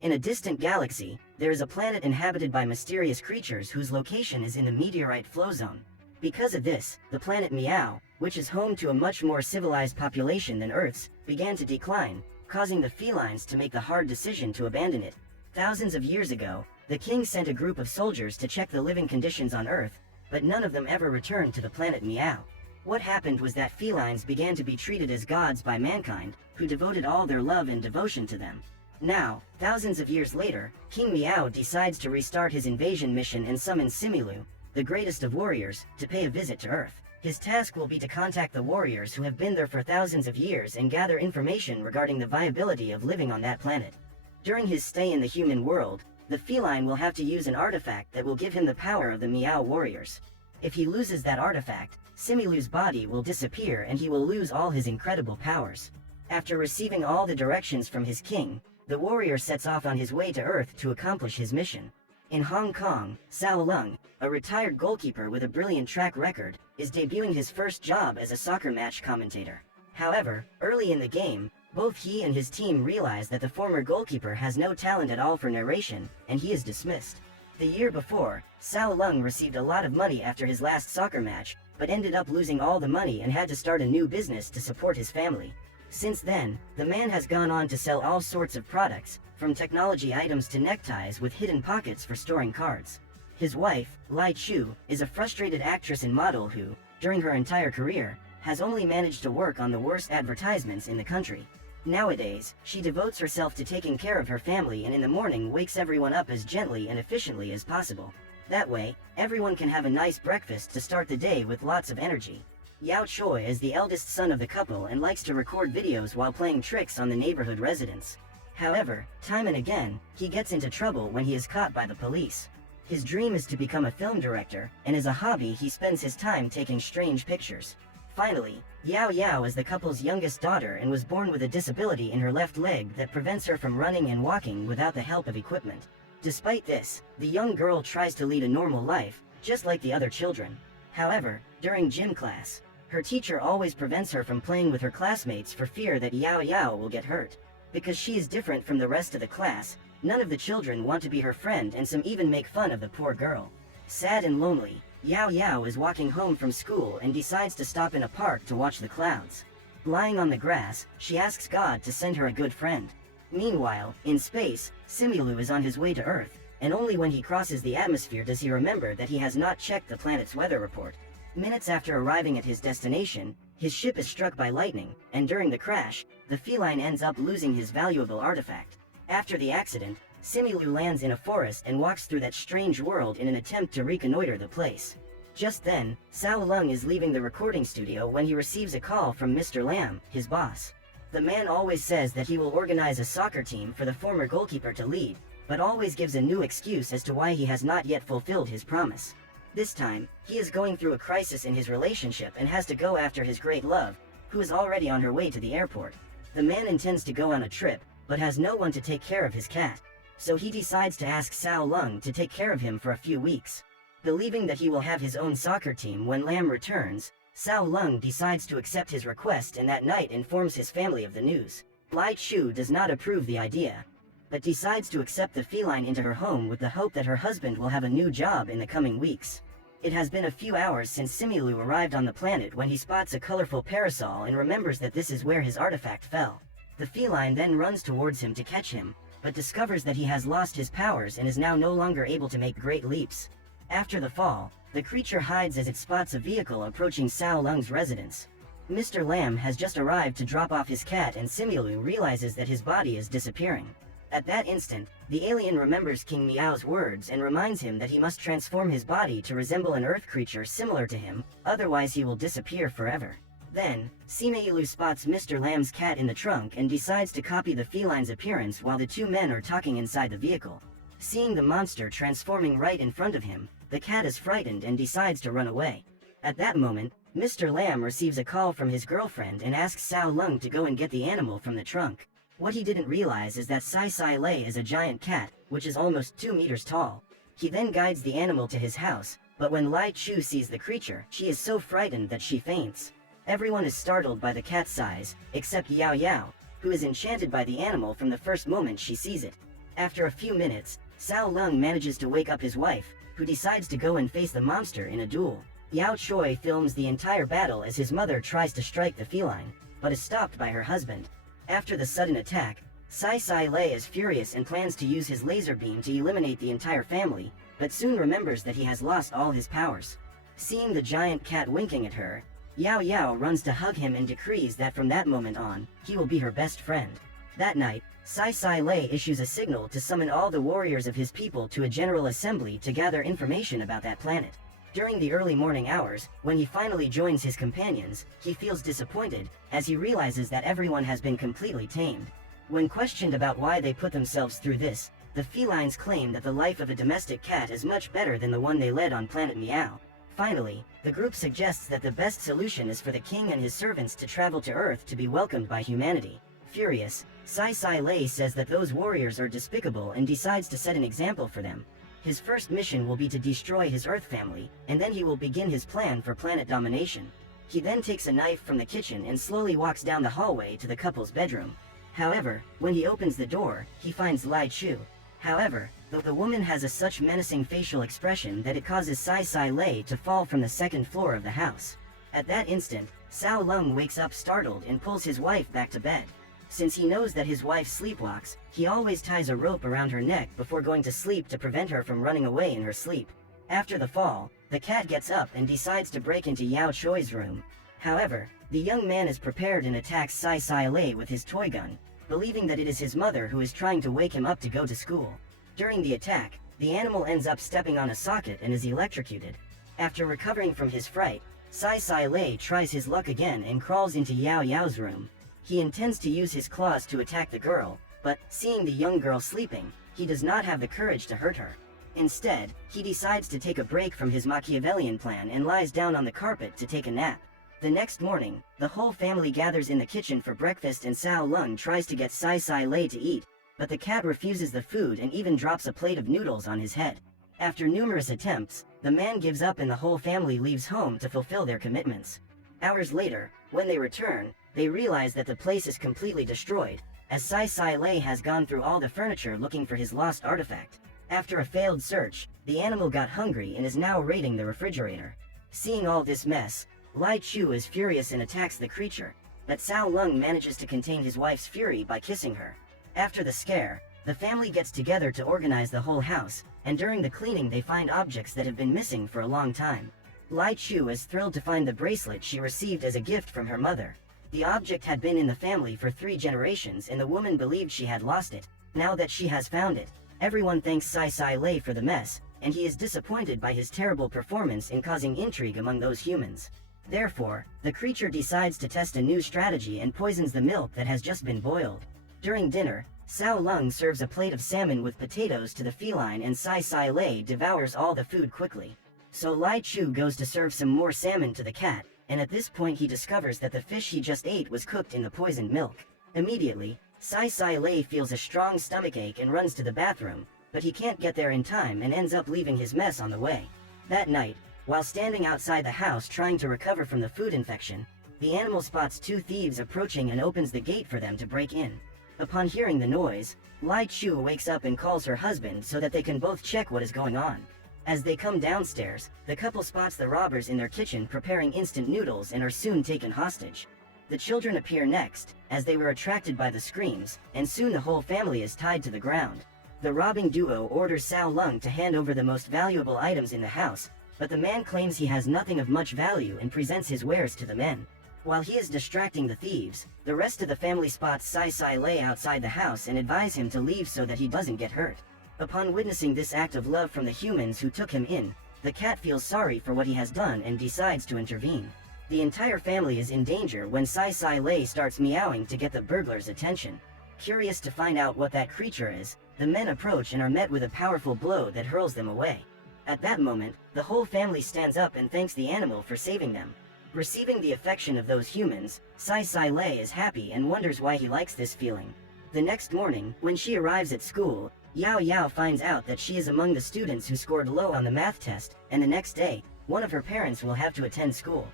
In a distant galaxy, there is a planet inhabited by mysterious creatures whose location is in the meteorite flow zone. Because of this, the planet Meow, which is home to a much more civilized population than Earth's, began to decline, causing the felines to make the hard decision to abandon it. Thousands of years ago, the king sent a group of soldiers to check the living conditions on Earth, but none of them ever returned to the planet Meow. What happened was that felines began to be treated as gods by mankind, who devoted all their love and devotion to them. Now, thousands of years later, King Meow decides to restart his invasion mission and summons Similu, the greatest of warriors, to pay a visit to Earth. His task will be to contact the warriors who have been there for thousands of years and gather information regarding the viability of living on that planet. During his stay in the human world, the feline will have to use an artifact that will give him the power of the Meow warriors. If he loses that artifact, Similu's body will disappear and he will lose all his incredible powers. After receiving all the directions from his king, the warrior sets off on his way to Earth to accomplish his mission. In Hong Kong, Sao Lung, a retired goalkeeper with a brilliant track record, is debuting his first job as a soccer match commentator. However, early in the game, both he and his team realize that the former goalkeeper has no talent at all for narration, and he is dismissed. The year before, Sao Lung received a lot of money after his last soccer match, but ended up losing all the money and had to start a new business to support his family. Since then, the man has gone on to sell all sorts of products, from technology items to neckties with hidden pockets for storing cards. His wife, Lai Chu, is a frustrated actress and model who, during her entire career, has only managed to work on the worst advertisements in the country. Nowadays, she devotes herself to taking care of her family and in the morning wakes everyone up as gently and efficiently as possible. That way, everyone can have a nice breakfast to start the day with lots of energy. Yao Choi is the eldest son of the couple and likes to record videos while playing tricks on the neighborhood residents. However, time and again, he gets into trouble when he is caught by the police. His dream is to become a film director, and as a hobby he spends his time taking strange pictures. Finally, Yao Yao is the couple's youngest daughter and was born with a disability in her left leg that prevents her from running and walking without the help of equipment. Despite this, the young girl tries to lead a normal life, just like the other children. However, during gym class, her teacher always prevents her from playing with her classmates for fear that Yao Yao will get hurt. Because she is different from the rest of the class, none of the children want to be her friend and some even make fun of the poor girl. Sad and lonely, Yao Yao is walking home from school and decides to stop in a park to watch the clouds. Lying on the grass, she asks God to send her a good friend. Meanwhile, in space, Similu is on his way to Earth, and only when he crosses the atmosphere does he remember that he has not checked the planet's weather report. Minutes after arriving at his destination, his ship is struck by lightning, and during the crash, the feline ends up losing his valuable artifact. After the accident, Similu lands in a forest and walks through that strange world in an attempt to reconnoiter the place. Just then, Sao Lung is leaving the recording studio when he receives a call from Mr. Lam, his boss. The man always says that he will organize a soccer team for the former goalkeeper to lead, but always gives a new excuse as to why he has not yet fulfilled his promise. This time, he is going through a crisis in his relationship and has to go after his great love, who is already on her way to the airport. The man intends to go on a trip, but has no one to take care of his cat. So he decides to ask Sao Lung to take care of him for a few weeks. Believing that he will have his own soccer team when Lam returns, Sao Lung decides to accept his request and that night informs his family of the news. Lai Chu does not approve the idea, but decides to accept the feline into her home with the hope that her husband will have a new job in the coming weeks. It has been a few hours since Similu arrived on the planet when he spots a colorful parasol and remembers that this is where his artifact fell. The feline then runs towards him to catch him, but discovers that he has lost his powers and is now no longer able to make great leaps. After the fall, the creature hides as it spots a vehicle approaching Sao Lung's residence. Mr. Lam has just arrived to drop off his cat and Similu realizes that his body is disappearing. At that instant, the alien remembers King Meow's words and reminds him that he must transform his body to resemble an earth creature similar to him, otherwise he will disappear forever. Then, Similu spots Mr. Lam's cat in the trunk and decides to copy the feline's appearance while the two men are talking inside the vehicle. Seeing the monster transforming right in front of him, the cat is frightened and decides to run away. At that moment, Mr. Lam receives a call from his girlfriend and asks Sao Lung to go and get the animal from the trunk. What he didn't realize is that Sai Sai Lei is a giant cat, which is almost 2 meters tall. He then guides the animal to his house, but when Lai Chu sees the creature, she is so frightened that she faints. Everyone is startled by the cat's size, except Yao Yao, who is enchanted by the animal from the first moment she sees it. After a few minutes, Sao Lung manages to wake up his wife, who decides to go and face the monster in a duel. Yao Choi films the entire battle as his mother tries to strike the feline, but is stopped by her husband. After the sudden attack, Sai Lei is furious and plans to use his laser beam to eliminate the entire family, but soon remembers that he has lost all his powers. Seeing the giant cat winking at her, Yao Yao runs to hug him and decrees that from that moment on, he will be her best friend. That night, Sai Lei issues a signal to summon all the warriors of his people to a general assembly to gather information about that planet. During the early morning hours, when he finally joins his companions, he feels disappointed, as he realizes that everyone has been completely tamed. When questioned about why they put themselves through this, the felines claim that the life of a domestic cat is much better than the one they led on planet Meow. Finally, the group suggests that the best solution is for the king and his servants to travel to Earth to be welcomed by humanity. Furious, Sai Lei says that those warriors are despicable and decides to set an example for them. His first mission will be to destroy his Earth family, and then he will begin his plan for planet domination. He then takes a knife from the kitchen and slowly walks down the hallway to the couple's bedroom. However, when he opens the door, he finds Lai Chu. However, the woman has such menacing facial expression that it causes Sai Lei to fall from the second floor of the house. At that instant, Sao Lung wakes up startled and pulls his wife back to bed. Since he knows that his wife sleepwalks, he always ties a rope around her neck before going to sleep to prevent her from running away in her sleep. After the fall, the cat gets up and decides to break into Yao Choi's room. However, the young man is prepared and attacks Sai Lei with his toy gun, believing that it is his mother who is trying to wake him up to go to school. During the attack, the animal ends up stepping on a socket and is electrocuted. After recovering from his fright, Sai Lei tries his luck again and crawls into Yao Yao's room. He intends to use his claws to attack the girl, but, seeing the young girl sleeping, he does not have the courage to hurt her. Instead, he decides to take a break from his Machiavellian plan and lies down on the carpet to take a nap. The next morning, the whole family gathers in the kitchen for breakfast and Sao Lung tries to get Sai Lei to eat, but the cat refuses the food and even drops a plate of noodles on his head. After numerous attempts, the man gives up and the whole family leaves home to fulfill their commitments. Hours later, when they return, they realize that the place is completely destroyed, as Sai Lei has gone through all the furniture looking for his lost artifact. After a failed search, the animal got hungry and is now raiding the refrigerator. Seeing all this mess, Lai Chu is furious and attacks the creature, but Sao Lung manages to contain his wife's fury by kissing her. After the scare, the family gets together to organize the whole house, and during the cleaning they find objects that have been missing for a long time. Lai Chu is thrilled to find the bracelet she received as a gift from her mother. The object had been in the family for 3 generations and the woman believed she had lost it. Now that she has found it, everyone thanks Sai Lei for the mess, and he is disappointed by his terrible performance in causing intrigue among those humans. Therefore, the creature decides to test a new strategy and poisons the milk that has just been boiled. During dinner, Sao Lung serves a plate of salmon with potatoes to the feline and Sai Lei devours all the food quickly. So Lai Chu goes to serve some more salmon to the cat, and at this point he discovers that the fish he just ate was cooked in the poisoned milk. Immediately, Sai Lei feels a strong stomachache and runs to the bathroom, but he can't get there in time and ends up leaving his mess on the way. That night, while standing outside the house trying to recover from the food infection, the animal spots 2 thieves approaching and opens the gate for them to break in. Upon hearing the noise, Lai Chu wakes up and calls her husband so that they can both check what is going on. As they come downstairs, the couple spots the robbers in their kitchen preparing instant noodles and are soon taken hostage. The children appear next, as they were attracted by the screams, and soon the whole family is tied to the ground. The robbing duo orders Sao Lung to hand over the most valuable items in the house, but the man claims he has nothing of much value and presents his wares to the men. While he is distracting the thieves, the rest of the family spots Sai Lei outside the house and advise him to leave so that he doesn't get hurt. Upon witnessing this act of love from the humans who took him in, the cat feels sorry for what he has done and decides to intervene. The entire family is in danger when Sai Lei starts meowing to get the burglars' attention. Curious to find out what that creature is, the men approach and are met with a powerful blow that hurls them away. At that moment, the whole family stands up and thanks the animal for saving them. Receiving the affection of those humans, Sai Lei is happy and wonders why he likes this feeling. The next morning, when she arrives at school, Yao Yao finds out that she is among the students who scored low on the math test, and the next day, one of her parents will have to attend school.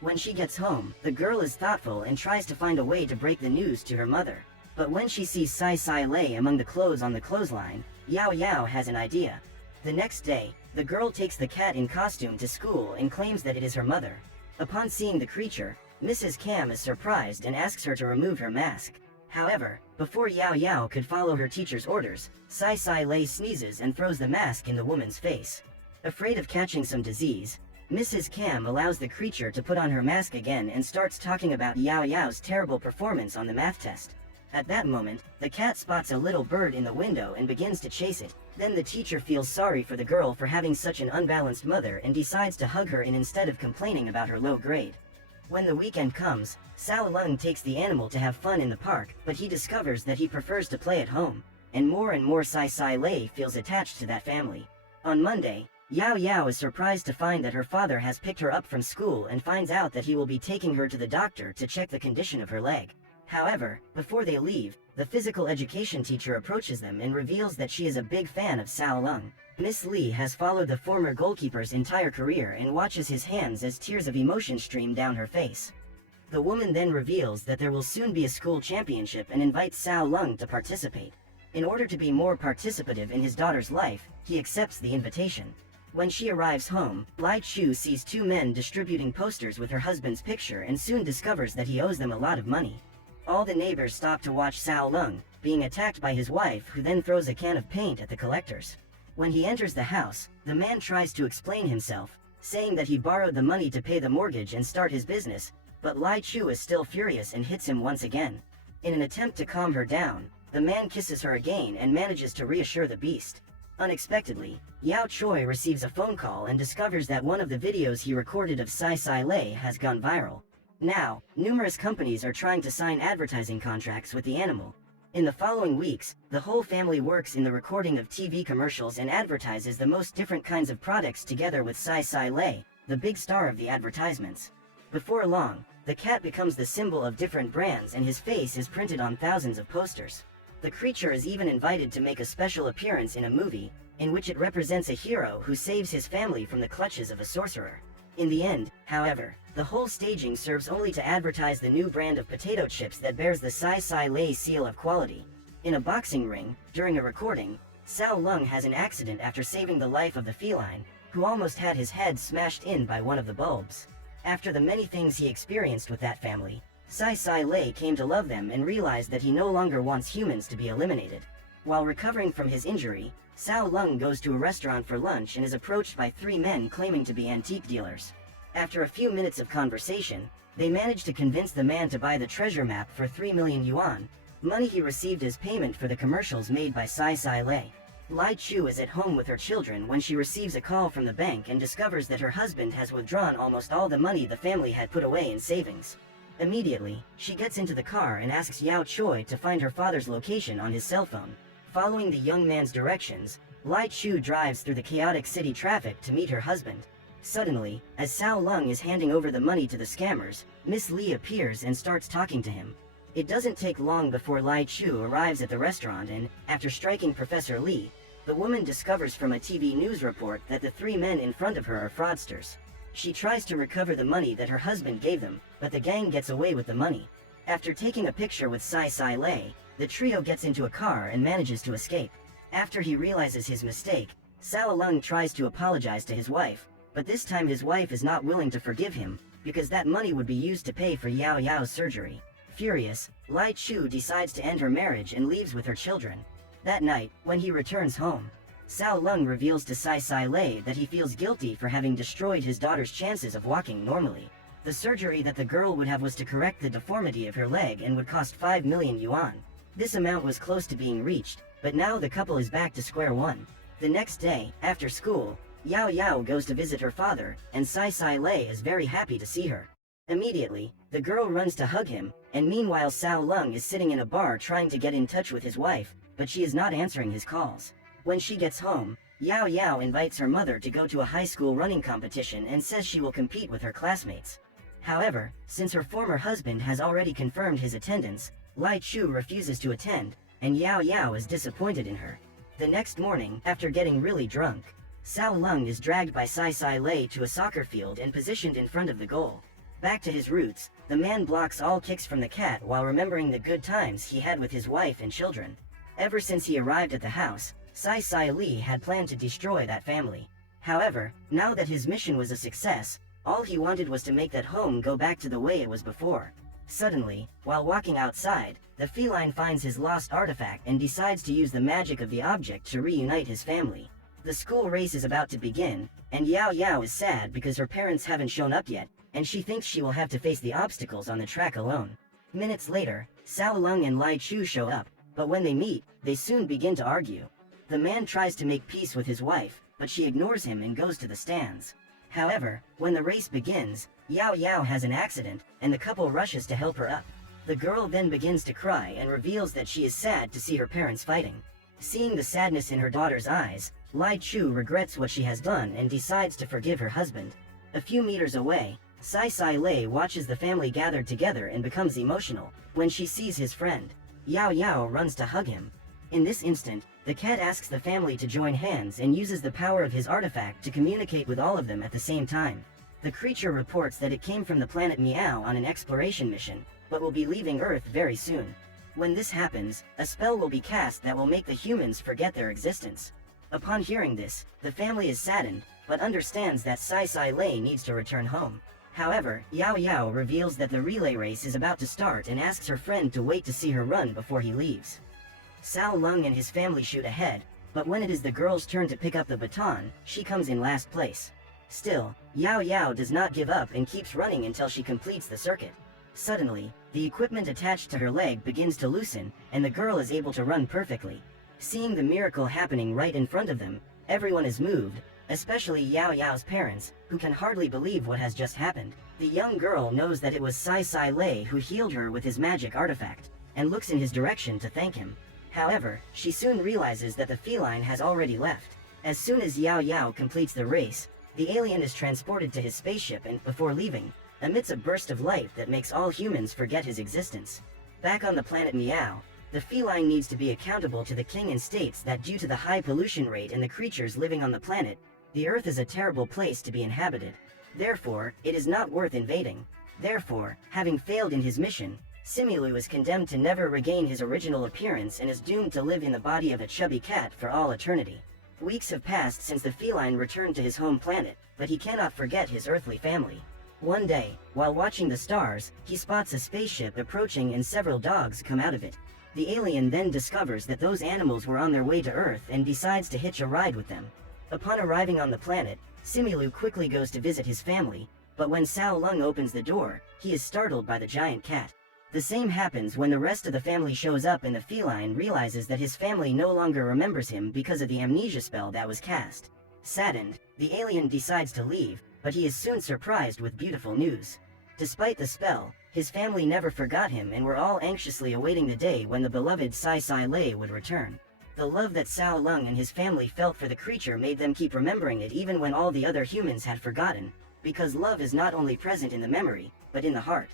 When she gets home, the girl is thoughtful and tries to find a way to break the news to her mother. But when she sees Sai Sai lay among the clothes on the clothesline, Yao Yao has an idea. The next day, the girl takes the cat in costume to school and claims that it is her mother. Upon seeing the creature, Mrs. Cam is surprised and asks her to remove her mask. However, before Yao Yao could follow her teacher's orders, Sai Sai lay sneezes and throws the mask in the woman's face. Afraid of catching some disease, Mrs. Cam allows the creature to put on her mask again and starts talking about Yao Yao's terrible performance on the math test. At that moment, the cat spots a little bird in the window and begins to chase it. Then the teacher feels sorry for the girl for having such an unbalanced mother and decides to hug her instead of complaining about her low grade. When the weekend comes, Sao Lung takes the animal to have fun in the park, but he discovers that he prefers to play at home, and more Sai Sai lay feels attached to that family. On Monday, Yao Yao is surprised to find that her father has picked her up from school and finds out that he will be taking her to the doctor to check the condition of her leg. However, before they leave, the physical education teacher approaches them and reveals that she is a big fan of Sao Lung. Miss Lee has followed the former goalkeeper's entire career and watches his hands as tears of emotion stream down her face. The woman then reveals that there will soon be a school championship and invites Sao Lung to participate. In order to be more participative in his daughter's life, he accepts the invitation. When she arrives home, Lai Chu sees two men distributing posters with her husband's picture and soon discovers that he owes them a lot of money. All the neighbors stop to watch Sao Lung being attacked by his wife, who then throws a can of paint at the collectors. When he enters the house, the man tries to explain himself, saying that he borrowed the money to pay the mortgage and start his business, but Lai Chu is still furious and hits him once again. In an attempt to calm her down, the man kisses her again and manages to reassure the beast. Unexpectedly, Yao Choi receives a phone call and discovers that one of the videos he recorded of Sai Sai lay has gone viral. Now, numerous companies are trying to sign advertising contracts with the animal. In the following weeks, the whole family works in the recording of TV commercials and advertises the most different kinds of products together with Sai Sai lay, the big star of the advertisements. Before long, the cat becomes the symbol of different brands and his face is printed on thousands of posters. The creature is even invited to make a special appearance in a movie, in which it represents a hero who saves his family from the clutches of a sorcerer. In the end, however, the whole staging serves only to advertise the new brand of potato chips that bears the Sai Sai lay seal of quality. In a boxing ring, during a recording, Sao Lung has an accident after saving the life of the feline, who almost had his head smashed in by one of the bulbs. After the many things he experienced with that family, Sai Sai lay came to love them and realized that he no longer wants humans to be eliminated. While recovering from his injury, Sao Lung goes to a restaurant for lunch and is approached by three men claiming to be antique dealers. After a few minutes of conversation, they manage to convince the man to buy the treasure map for 3 million yuan, money he received as payment for the commercials made by Sai Sai lay. Lai Chu is at home with her children when she receives a call from the bank and discovers that her husband has withdrawn almost all the money the family had put away in savings. Immediately, she gets into the car and asks Yao Choi to find her father's location on his cell phone. Following the young man's directions, Lai Chu drives through the chaotic city traffic to meet her husband. Suddenly, as Sao Lung is handing over the money to the scammers, Miss Lee appears and starts talking to him. It doesn't take long before Lai Chu arrives at the restaurant and, after striking Professor Lee, the woman discovers from a TV news report that the three men in front of her are fraudsters. She tries to recover the money that her husband gave them, but the gang gets away with the money. After taking a picture with Sai Sai lay, the trio gets into a car and manages to escape. After he realizes his mistake, Sao Lung tries to apologize to his wife, but this time his wife is not willing to forgive him, because that money would be used to pay for Yao Yao's surgery. Furious, Lai Chu decides to end her marriage and leaves with her children. That night, when he returns home, Sao Lung reveals to Sai Sai lay that he feels guilty for having destroyed his daughter's chances of walking normally. The surgery that the girl would have was to correct the deformity of her leg and would cost 5 million yuan. This amount was close to being reached, but now the couple is back to square one. The next day, after school, Yao Yao goes to visit her father, and Sai Sai lay is very happy to see her. Immediately, the girl runs to hug him, and meanwhile Sao Lung is sitting in a bar trying to get in touch with his wife, but she is not answering his calls. When she gets home, Yao Yao invites her mother to go to a high school running competition and says she will compete with her classmates. However, since her former husband has already confirmed his attendance, Lai Chu refuses to attend, and Yao Yao is disappointed in her. The next morning, after getting really drunk, Sao Lung is dragged by Sai Sai lay to a soccer field and positioned in front of the goal. Back to his roots, The man blocks all kicks from the cat while remembering the good times he had with his wife and children. Ever since he arrived at the house, Sai Li had planned to destroy that family. However, now that his mission was a success, all he wanted was to make that home go back to the way it was before. Suddenly, while walking outside, the feline finds his lost artifact and decides to use the magic of the object to reunite his family. The school race is about to begin, and Yao Yao is sad because her parents haven't shown up yet, and she thinks she will have to face the obstacles on the track alone. Minutes later, Sao Lung and Lai Chu show up, but when they meet, they soon begin to argue. The man tries to make peace with his wife, but she ignores him and goes to the stands. However, when the race begins, Yao Yao has an accident, and the couple rushes to help her up. The girl then begins to cry and reveals that she is sad to see her parents fighting. Seeing the sadness in her daughter's eyes, Lai Chu regrets what she has done and decides to forgive her husband. A few meters away, Sai Lei watches the family gathered together and becomes emotional. When she sees his friend, Yao Yao runs to hug him. In this instant, the cat asks the family to join hands and uses the power of his artifact to communicate with all of them at the same time. The creature reports that it came from the planet Meow on an exploration mission, but will be leaving Earth very soon. When this happens, a spell will be cast that will make the humans forget their existence. Upon hearing this, the family is saddened, but understands that Sai Lei needs to return home. However, Yao Yao reveals that the relay race is about to start and asks her friend to wait to see her run before he leaves. Sao Lung and his family shoot ahead, but when it is the girl's turn to pick up the baton, she comes in last place. Still, Yao Yao does not give up and keeps running until she completes the circuit. Suddenly, the equipment attached to her leg begins to loosen, and the girl is able to run perfectly. Seeing the miracle happening right in front of them, everyone is moved, especially Yao Yao's parents, who can hardly believe what has just happened. The young girl knows that it was Sai Lei who healed her with his magic artifact, and looks in his direction to thank him. However, she soon realizes that the feline has already left. As soon as Yao Yao completes the race, the alien is transported to his spaceship and, before leaving, emits a burst of light that makes all humans forget his existence. Back on the planet Meow, the feline needs to be accountable to the king and states that due to the high pollution rate and the creatures living on the planet, the Earth is a terrible place to be inhabited. Therefore, it is not worth invading. Therefore, having failed in his mission, Simulu is condemned to never regain his original appearance and is doomed to live in the body of a chubby cat for all eternity. Weeks have passed since the feline returned to his home planet, but he cannot forget his earthly family. One day, while watching the stars, he spots a spaceship approaching and several dogs come out of it. The alien then discovers that those animals were on their way to Earth and decides to hitch a ride with them. Upon arriving on the planet, Simulu quickly goes to visit his family, but when Sao Lung opens the door, he is startled by the giant cat. The same happens when the rest of the family shows up and the feline realizes that his family no longer remembers him because of the amnesia spell that was cast. Saddened, the alien decides to leave, but he is soon surprised with beautiful news. Despite the spell, his family never forgot him and were all anxiously awaiting the day when the beloved Sai Lei would return. The love that Sao Lung and his family felt for the creature made them keep remembering it even when all the other humans had forgotten, because love is not only present in the memory, but in the heart.